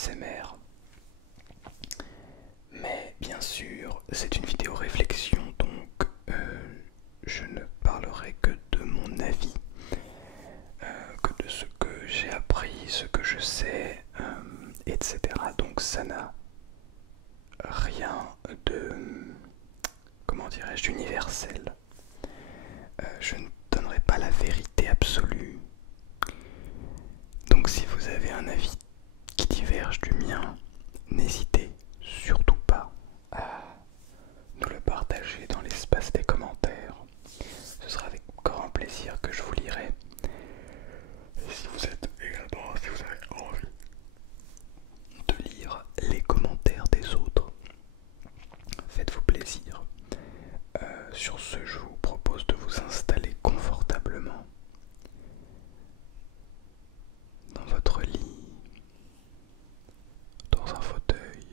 ASMR. Mais bien sûr, c'est une vidéo réflexion, donc je ne parlerai que de mon avis, que de ce que j'ai appris, ce que je sais, etc. Donc ça n'a rien de, comment dirais-je, d'universel. Je ne donnerai pas la vérité absolue. Donc si vous avez un avis qui diverge du mien, n'hésitez surtout pas à nous le partager dans l'espace des commentaires. Ce sera avec grand plaisir que je vous lirai. Et si vous êtes également, si vous avez envie de lire les commentaires des autres, faites-vous plaisir. Sur ce, je vous propose de vous installer confortablement dans votre lit, dans un fauteuil,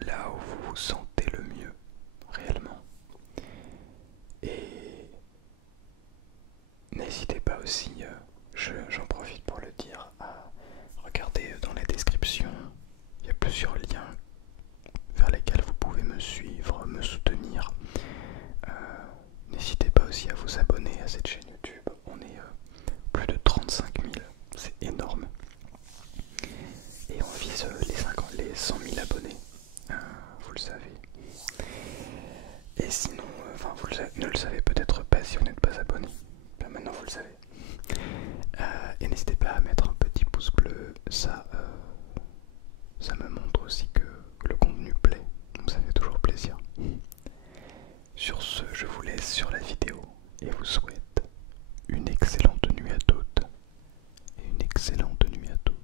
là où vous vous sentez le mieux, réellement. Et n'hésitez pas aussi, j'en profite pour le dire, à regarder dans la description, il y a plusieurs liens vers lesquels vous pouvez me suivre, me soutenir. N'hésitez pas aussi à vous abonner à cette chaîne YouTube, on est plus de 35 000, c'est énorme. Et on vise les 100 000 abonnés, vous le savez. Et sinon, vous ne le savez peut-être pas si vous n'êtes pas abonné. Bien, maintenant vous le savez. Et n'hésitez pas à mettre un petit pouce bleu, ça me montre aussi que le contenu plaît, donc ça fait toujours plaisir. Sur ce, je vous laisse sur la vidéo et vous souhaite une excellente nuit à toutes et une excellente nuit à tous.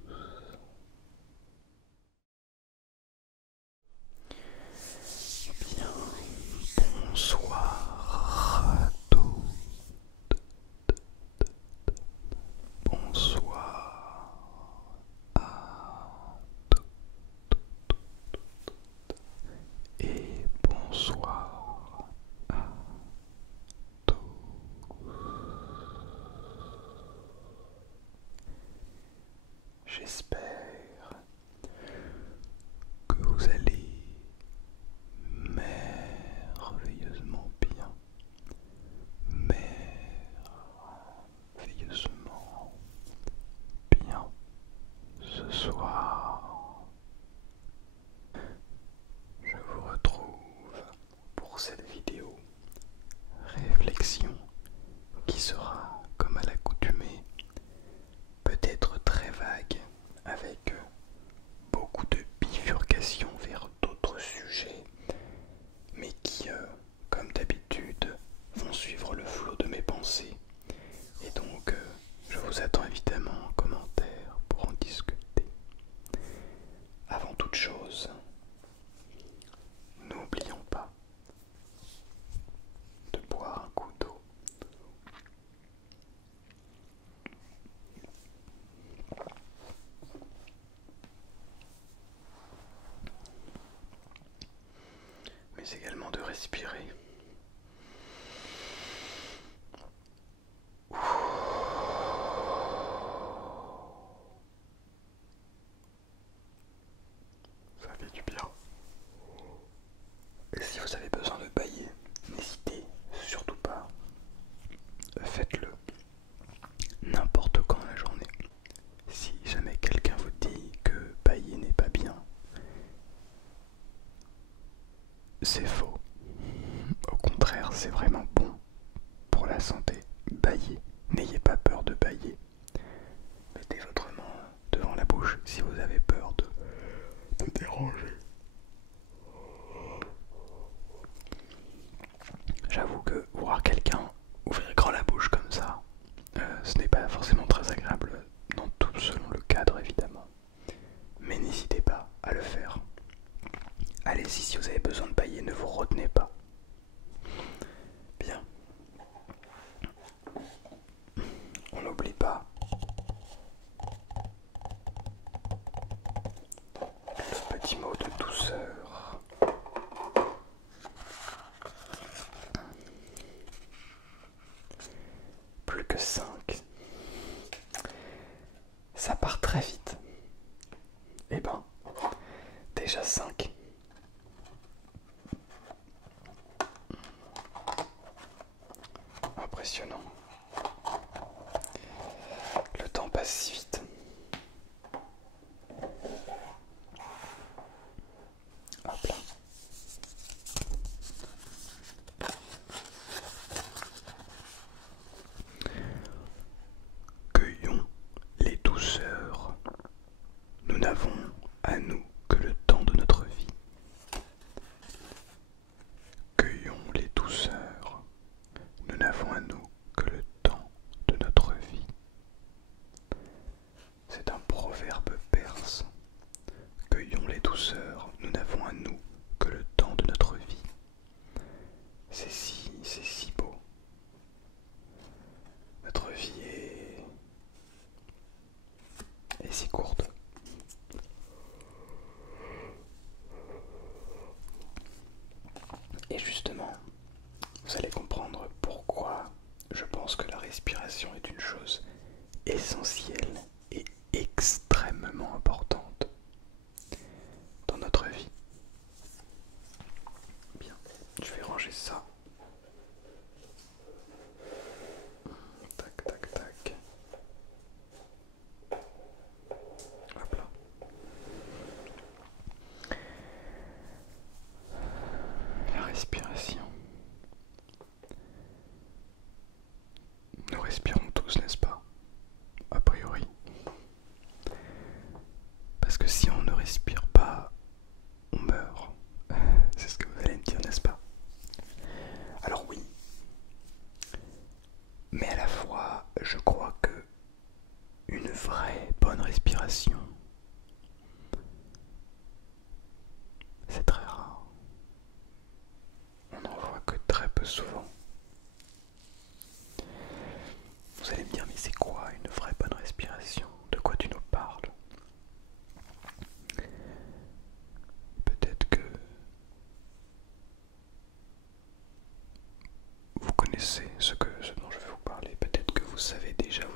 Bien, bonsoir à toutes, bonsoir à toutes et bonsoir à tous. J'espère que vous allez merveilleusement bien, merveilleusement bien ce soir. Je vous retrouve pour cette vidéo réflexion qui sera, comme à l'accoutumée, peut-être très vague, avec beaucoup de bifurcations vers d'autres sujets, mais qui, comme d'habitude, vont suivre le flot de mes pensées. Et donc, je vous attends évidemment en commentaire pour en discuter. Avant toute chose, n'oublions pas de boire un coup d'eau. Mais également de respirer. Ça fait du bien. Et si vous avez besoin de bâiller, n'hésitez surtout pas. Faites-le n'importe quand dans la journée. Si jamais quelqu'un vous dit que bâiller n'est pas bien, c'est faux. Au contraire, c'est vraiment bon pour la santé. Bâiller. N'ayez pas peur de bâiller. Mettez votre main devant la bouche si vous avez peur de déranger. J'avoue que voir quelqu'un ouvrir grand la bouche comme ça, ce n'est pas forcément très agréable dans tout selon le cadre évidemment. Mais n'hésitez pas à le faire. Allez-y si vous avez besoin de bâiller, ne vous retenez pas. Bien. On n'oublie pas le petit mot de douceur. Plus que 5. Ça part très vite. Eh ben, déjà 5. Impressionnant. Le temps passe si vite. Hop là. Cueillons les douceurs. Nous n'avons à nous que le temps de notre vie. Cueillons les douceurs. Nous n'avons à nous que le temps de notre vie. C'est un proverbe perse. Cueillons les douceurs. Nous n'avons à nous que le temps de notre vie. C'est si beau. Notre vie est si courte. Et justement, vous allez comprendre pourquoi je pense que la respiration est une chose essentielle et extrêmement importante dans notre vie. Bien, je vais ranger ça. Tac, tac, tac. Hop là. La respiration. Nous respirons tous, n'est-ce pas? A priori. Parce que si on ne respire pas, on meurt. C'est ce que vous allez me dire, n'est-ce pas? Alors oui. Mais à la fois, je crois que une vraie bonne respiration, c'est très rare. On n'en voit que très peu souvent. Vous allez me dire, mais c'est quoi une vraie bonne respiration? De quoi tu nous parles? Peut-être que vous connaissez ce dont je vais vous parler. Peut-être que vous avez déjà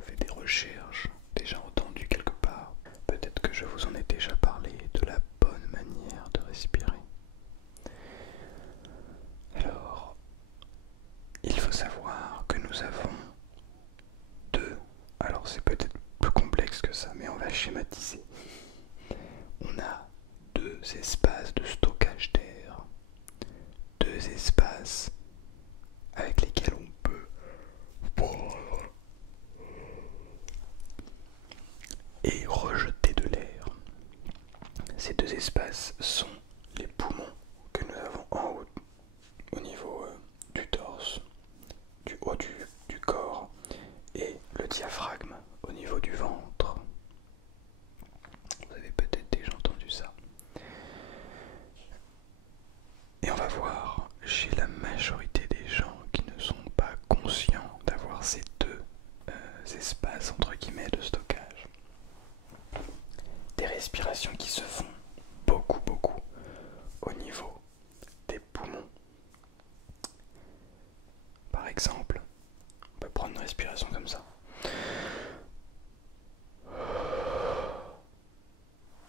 fait des recherches, déjà entendu quelque part. Peut-être que je vous en ai déjà parlé de la bonne manière de respirer. Alors, il faut savoir que nous avons deux. Alors c'est peut-être plus complexe que ça, mais on va schématiser. On a deux espaces de stockage d'air, deux espaces avec lesquels on peut prendre et rejeter de l'air. Ces deux espaces sont les poumons que nous avons en haut, au niveau du torse, du haut du corps, et le diaphragme au niveau du ventre. Vous avez peut-être déjà entendu ça. Et on va voir chez la majorité des gens qui ne sont pas conscients d'avoir ces deux espaces entre guillemets de stockage. Des respirations qui se font beaucoup au niveau des poumons. Par exemple, on peut prendre une respiration comme ça.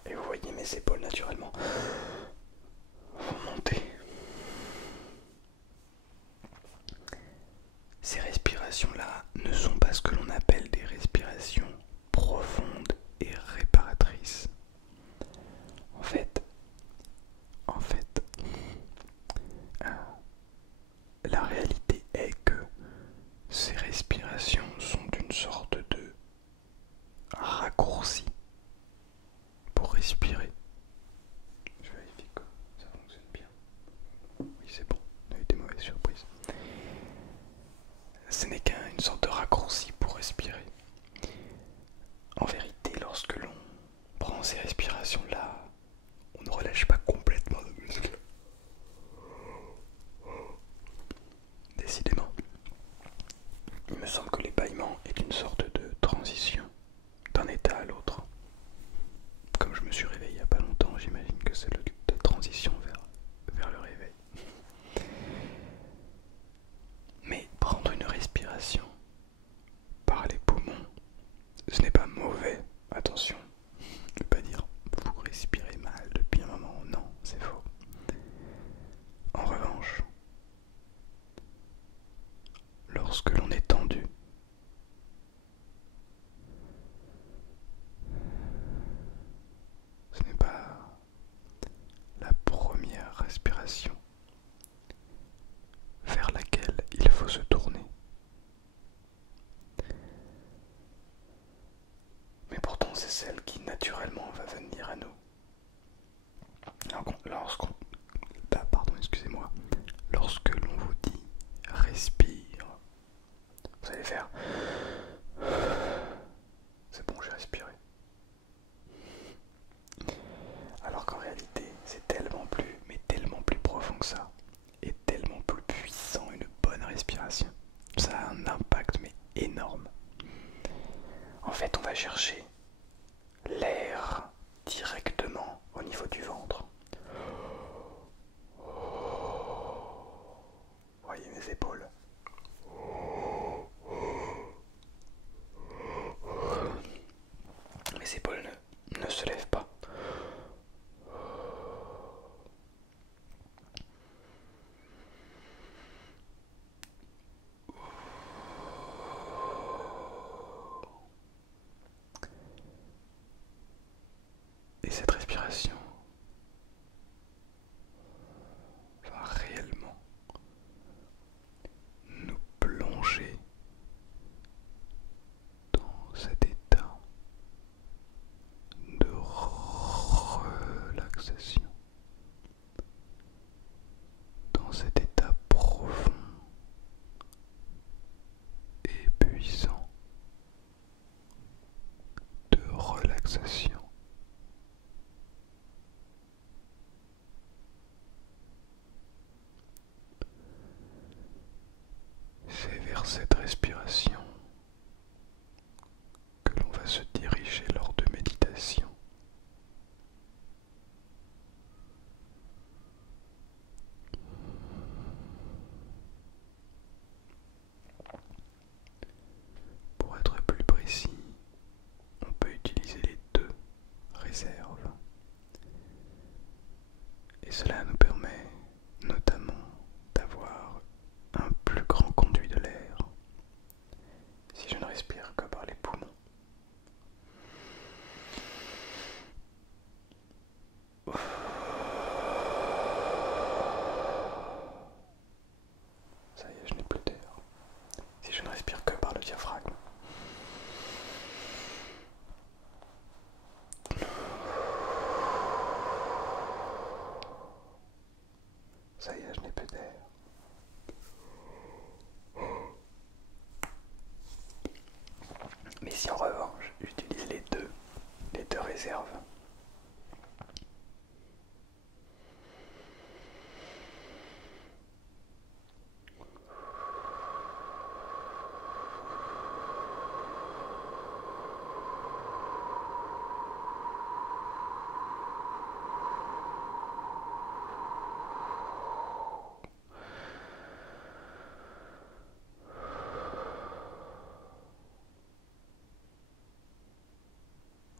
Et vous voyez mes épaules naturellement vont monter. Ces respirations-là ne sont pas ce que l'on appelle des respirations profondes et réparatrices. En fait, la réalité est que ces respirations sont une sorte de raccourci pour respirer. Je vérifie que ça fonctionne bien. Oui, c'est bon, on a eu des mauvaises surprises. Ce n'est qu'une sorte de raccourci pour respirer. En vérité, lorsque l'on prend ces respirations-là, on ne relâche pas complètement le muscle. Décidément, il me semble que l'ébâillement est une sorte de transition d'un état à l'autre. Comme je me suis réveillé il n'y a pas longtemps, j'imagine que c'est la transition vers le réveil. Mais prendre une respiration par les poumons, ce n'est pas mauvais, attention. Je ne veux pas celle qui naturellement va venir à nous. Lorsqu'on... pardon, excusez-moi. Lorsque l'on vous dit respire, vous allez faire... C'est bon, j'ai respiré. Alors qu'en réalité, c'est tellement plus, mais tellement plus profond que ça, et tellement plus puissant, une bonne respiration. Ça a un impact, mais énorme. En fait, on va chercher l'air directement au niveau du ventre. Voyez mes épaules. Mes épaules ne se lèvent pas. Et cette respiration va réellement nous plonger dans cet état de relaxation, dans cet état profond et puissant de relaxation. C'est vers cette respiration que l'on va se diriger lors de méditation. Pour être plus précis, on peut utiliser les deux réserves. Et cela nous permet notamment d'avoir un plus grand conduit de l'air si je ne respire que par les poumons. Ça y est, je n'ai plus d'air. Si je ne respire que par le diaphragme. Ça y est, je n'ai plus d'air. Mais si en revanche, j'utilise les deux réserves,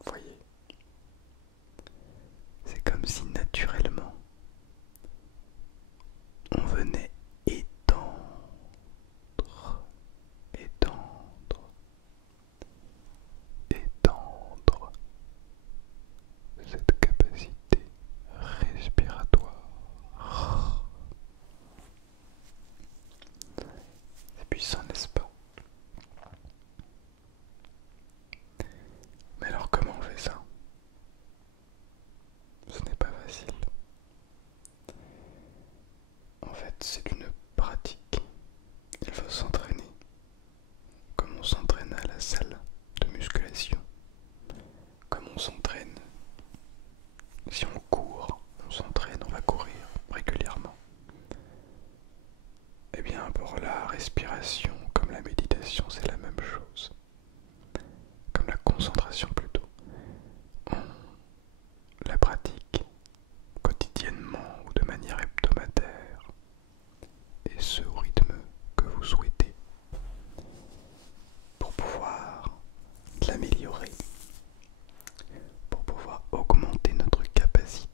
voyez, c'est comme si naturellement on venait étendre, étendre, étendre cette capacité respiratoire. C'est puissant, n'est-ce pas? Mais alors comment on fait ça? Ce n'est pas facile. En fait, c'est une pratique. Il faut s'entraîner comme on s'entraîne à la salle de musculation, comme on s'entraîne. Si on court, on s'entraîne, on va courir régulièrement. Eh bien, pour la respiration, comme la méditation, c'est la même chose. Comme la concentration plutôt. On la pratique quotidiennement ou de manière hebdomadaire, et ce au rythme que vous souhaitez, pour pouvoir l'améliorer, pour pouvoir augmenter notre capacité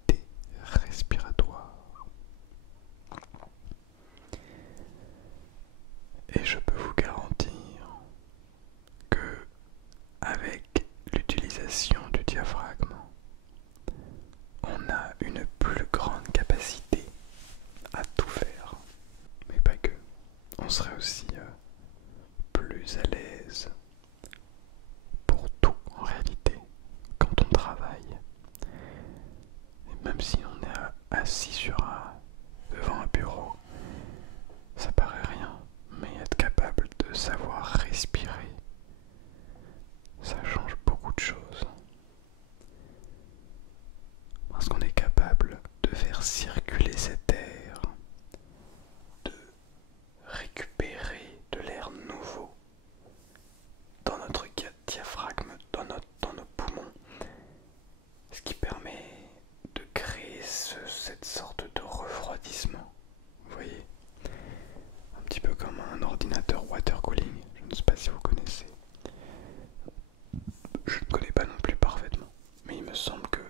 assis devant un bureau, ça paraît rien, mais être capable de savoir respirer, ça change beaucoup de choses. Parce qu'on est capable de faire circuler cet air, de récupérer de l'air nouveau dans notre diaphragme, dans nos poumons, ce qui permet de créer cette sorte de refroidissement. Vous voyez, un petit peu comme un ordinateur water cooling, je ne sais pas si vous connaissez. Je ne connais pas non plus parfaitement, mais il me semble que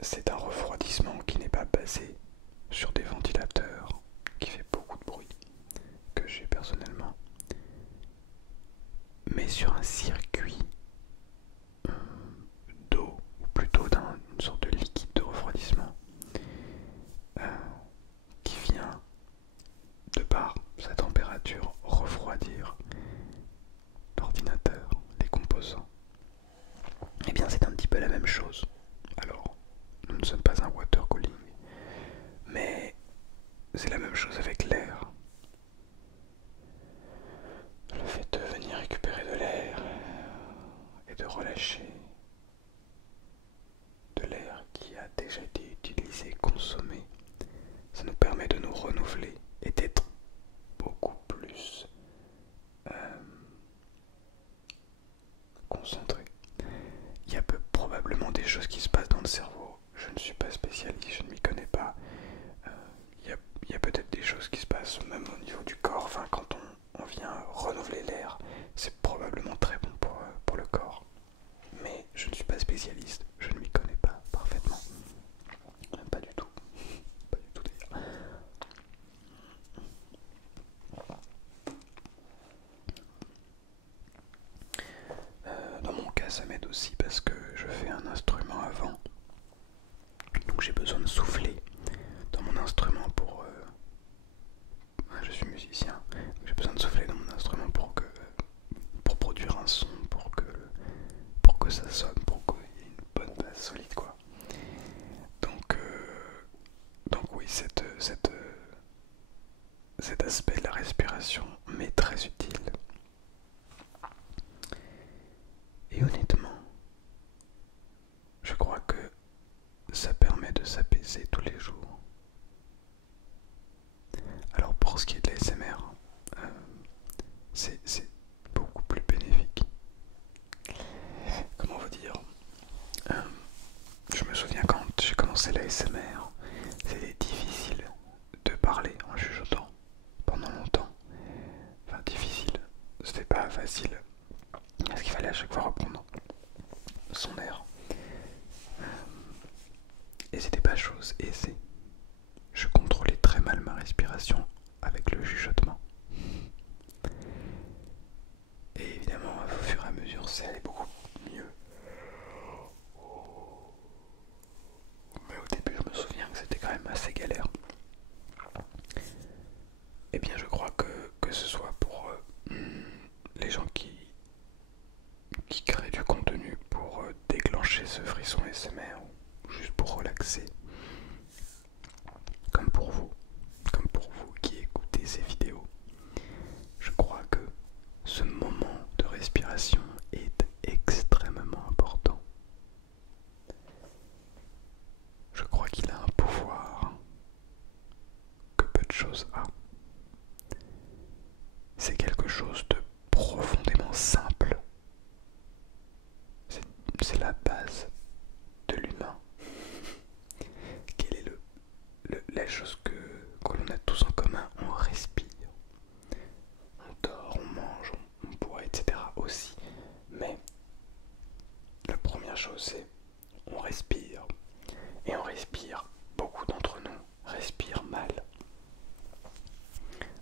c'est un refroidissement qui n'est pas basé sur des ventilateurs, qui fait beaucoup de bruit, que j'ai personnellement, mais sur un circuit d'eau, ou plutôt d'une sorte de liquide de refroidissement, qui vient, de par sa température, refroidir l'ordinateur, les composants. Et bien c'est un petit peu la même chose. Alors, nous ne sommes pas un water cooling, mais c'est la même chose avec l'air. Le fait de venir récupérer de l'air et de relâcher de l'air qui a déjà été utilisé, consommé, ça nous permet de nous renouveler et d'être beaucoup plus concentré. Il y a probablement des choses qui se passent dans le cerveau. Je ne suis pas spécialiste, je ne m'y connais pas. Il y a peut-être des choses qui se passent même au niveau du corps. Enfin, quand on vient renouveler l'air, c'est probablement très bon pour le corps. Mais je ne suis pas spécialiste, je ne m'y connais pas parfaitement. Pas du tout. Pas du tout d'ailleurs. Dans mon cas, ça m'aide aussi parce que je fais un instrument avant. Donc j'ai besoin de souffler dans mon instrument pour... je suis musicien, donc j'ai besoin de souffler dans mon instrument pour produire un son, pour que ça sonne, pour qu'il y ait une bonne base solide quoi. Donc oui, cet aspect de la respiration m'est très utile. Et honnêtement, je crois que ça permet de s'apaiser tous les jours. Alors pour ce qui est de l'ASMR, c'est beaucoup plus bénéfique. Comment vous dire, je me souviens quand j'ai commencé l'ASMR, c'était difficile de parler en chuchotant pendant longtemps. Enfin difficile, c'était pas facile parce qu'il fallait à chaque fois reprendre son air. Et c'était pas chose aisée. Je contrôlais très mal ma respiration avec le chuchotement. Et évidemment, au fur et à mesure, c'est allé beaucoup mieux. Mais au début, je me souviens que c'était quand même assez galère. Et bien, je crois que ce soit pour les gens qui créent du contenu pour déclencher ce frisson ASMR ou juste pour relaxer, comme pour vous qui écoutez ces vidéos, je crois que ce moment de respiration est extrêmement important. Je crois qu'il a un pouvoir que peu de choses a. C'est quelque chose de profondément simple. C'est la base de l'humain. Quelle est la chose que l'on a tous en commun? On respire. On dort, on mange, on boit, etc. aussi. Mais la première chose, c'est on respire. Et on respire, beaucoup d'entre nous respirent mal.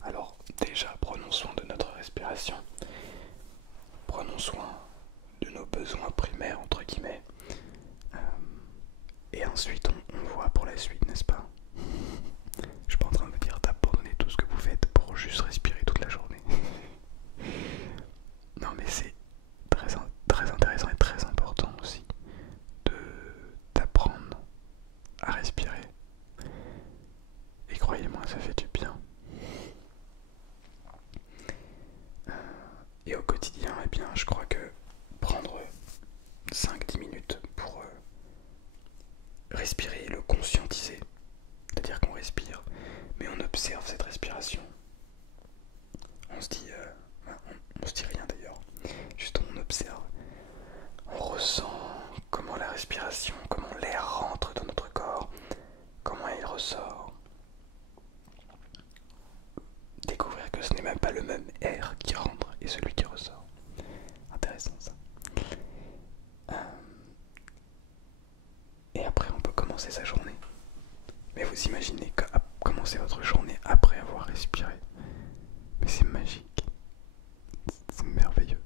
Alors déjà, prenons soin de notre respiration. Prenons soin de nos besoins primaires, entre guillemets. Et ensuite, on voit pour la suite, n'est-ce pas? Je suis pas en train de vous dire d'abandonner tout ce que vous faites pour juste respirer toute la journée. Non mais c'est très intéressant et très important aussi d'apprendre à respirer. respiration, comment l'air rentre dans notre corps, comment il ressort. Découvrir que ce n'est même pas le même air qui rentre et celui qui ressort. Intéressant ça. Et après on peut commencer sa journée. Mais vous imaginez commencer votre journée après avoir respiré. Mais c'est magique. C'est merveilleux.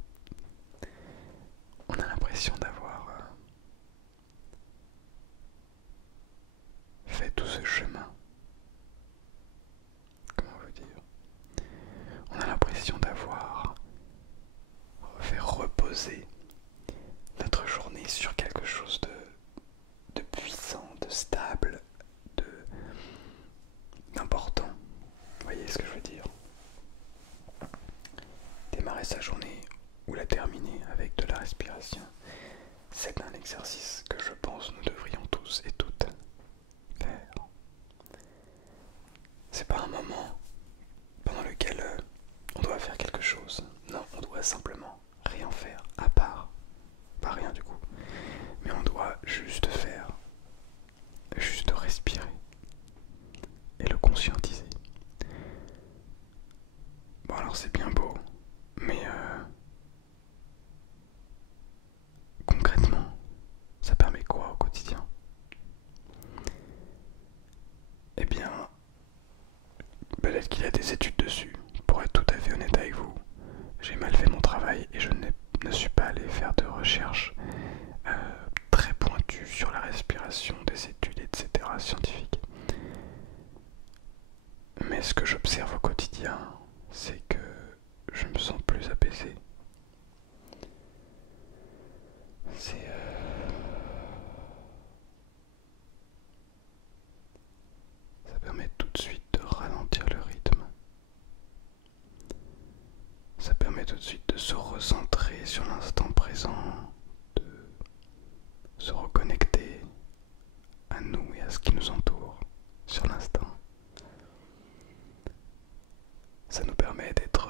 On a l'impression d'avoir fait tout ce chemin. Comment vous dire? On a l'impression d'avoir fait reposer notre journée sur quelque chose de puissant, de stable, d'important. Vous voyez ce que je veux dire? Démarrer sa journée ou la terminer avec de la respiration, c'est un exercice que je pense nous devrions tous et toutes faire. C'est pas un moment pendant lequel on doit faire quelque chose. Non, on doit simplement rien faire à part. Pas rien du coup. Mais on doit juste faire. Juste respirer. Et le conscientiser. Bon alors c'est bien beau. Mais concrètement, ça permet quoi au quotidien? Eh bien, peut-être qu'il y a des études dessus. Pour être tout à fait honnête avec vous, j'ai mal fait mon travail et je ne suis pas allé faire de recherche très pointue sur la respiration, des études, etc. scientifiques. Mais ce que j'observe au quotidien, c'est que je me sens plus apaisé. Ça permet tout de suite de ralentir le rythme. Ça permet tout de suite de se recentrer sur l'instant présent, de se reconnecter à nous et à ce qui nous entoure sur l'instant. Ça nous permet d'être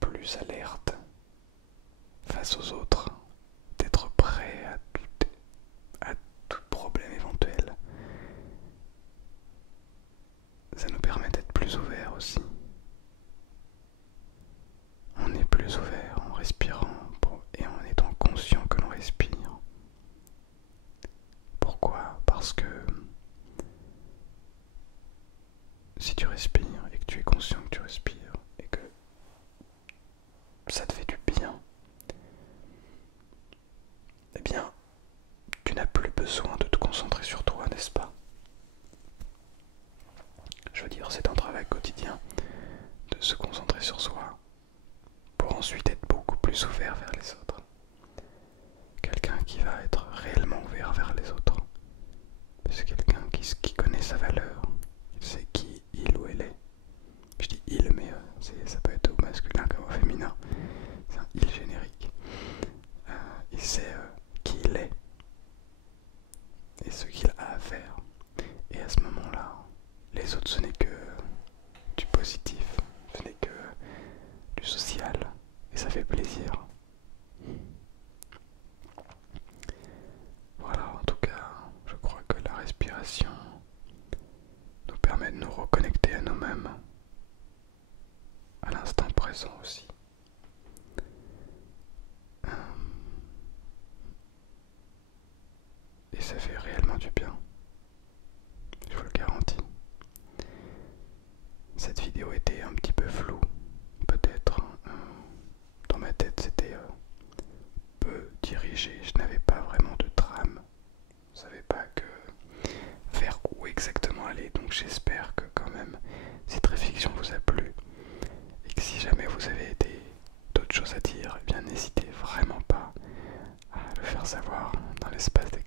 plus alerte face aux autres, d'être prêt à tout problème éventuel. Ça nous permet d'être plus ouvert aussi. On est plus ouvert en respirant et en étant conscient que l'on respire. Pourquoi? Parce que si tu respires et que tu es conscient que tu respires et que ça te fait du bien, eh bien, tu n'as plus besoin de te concentrer sur toi, n'est-ce pas? Je veux dire, c'est un travail quotidien de se concentrer sur soi pour ensuite être beaucoup plus ouvert vers les autres. Quelqu'un qui va être réellement ouvert vers les autres, c'est quelqu'un qui connaît sa valeur, il sait qui il ou elle est. Je dis il, mais ça peut être au masculin comme au féminin, c'est un il générique. Il sait qui il est et ce qu'il a à faire. Et à ce moment-là, les autres, ce n'est que du positif, ce n'est que du social, et ça fait plaisir. Voilà, en tout cas, je crois que la respiration nous permet de nous reconnecter à nous-mêmes, à l'instant présent aussi. Et ça fait réellement du bien, je vous le garantis. Cette vidéo était un petit peu floue, peut-être. Dans ma tête, c'était peu dirigé. Je n'avais pas vraiment de trame. Je ne savais pas vers où exactement aller. Donc j'espère que quand même cette réflexion vous a plu. Et que si jamais vous avez d'autres choses à dire, eh bien n'hésitez vraiment pas à le faire savoir dans l'espace des